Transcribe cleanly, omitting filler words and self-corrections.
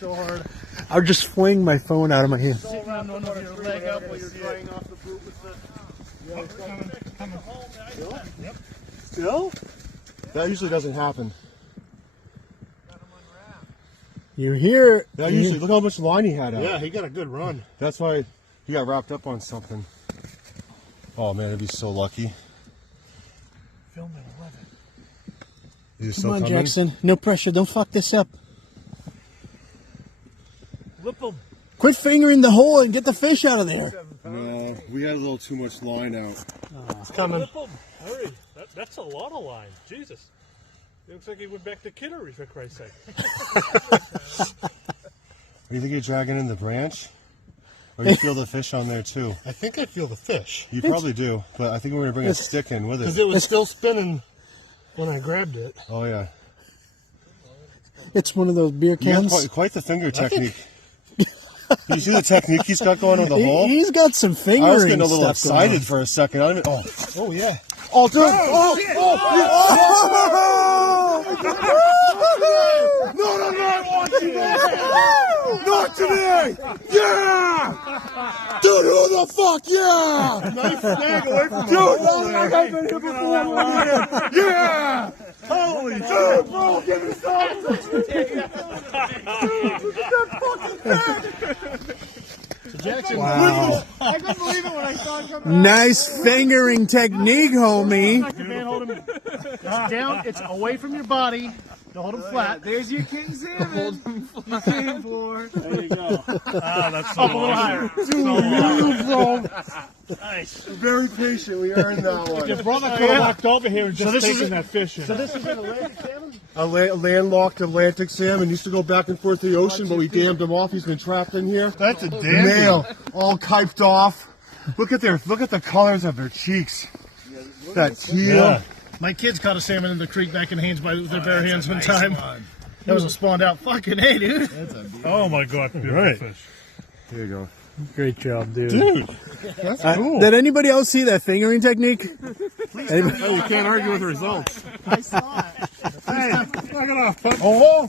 so hard. I'll just fling my phone out of my hand. Sit around one of your leg up while you're drying off the boot with the... Yep. Still? That usually doesn't happen. You hear? That usually, look how much line he had out. Yeah, he got a good run. That's why he got wrapped up on something. Oh man, he'd be so lucky. Film at 11. Is he Come on, still coming? Jackson. No pressure. Don't fuck this up. Whip him. Quit fingering the hole and get the fish out of there. No, we had a little too much line out. It's coming. Whip him. Hurry. That's a lot of line. Jesus. It looks like he went back to Kittery, for Christ's sake. You think you're dragging in the branch? Or you feel the fish on there too? I think I feel the fish. You probably do, but I think we're going to bring a stick in with Because it. it was still spinning when I grabbed it. Oh yeah. It's one of those beer You have cans. quite the finger technique. You see the technique he's got going on the hole? He's got some fingering. I was getting a little stuff going excited for a second. I didn't even, Oh, yeah. oh, dude! Oh, no, I want you there! Not today! Yeah! Dude, who the fuck? Yeah! Nice snag away from Dude, I've been here before. Yeah! Holy dude, bro, give me some! Jackson. Wow. I couldn't believe it when I saw him coming. Nice fingering technique, homie. Man, hold him. It's down. It's away from your body. Don't hold him flat. There's your king salmon. Hold him flat. You came for. There you go. Ah, that's so Up a little higher. Nice. Very patient, we earned that one. Your brother could have walked over here and just taken that fish in. So this is an Atlantic salmon? A landlocked Atlantic salmon used to go back and forth to the ocean, but we dammed him off. He's been trapped in here. That's a damn Male, all kiped off. Look at the colors of their cheeks. That teal. Yeah. My kids caught a salmon in the creek back in Haynes with their bare hands one time. That was a spawned out. Fucking hey, dude. Oh my god, beautiful fish. There you go. Great job, dude. Dude, that's cool. Did anybody else see that fingering technique? Anybody? Oh, we can't argue with the results. I saw it. Hey, knock it off, pup. Oh!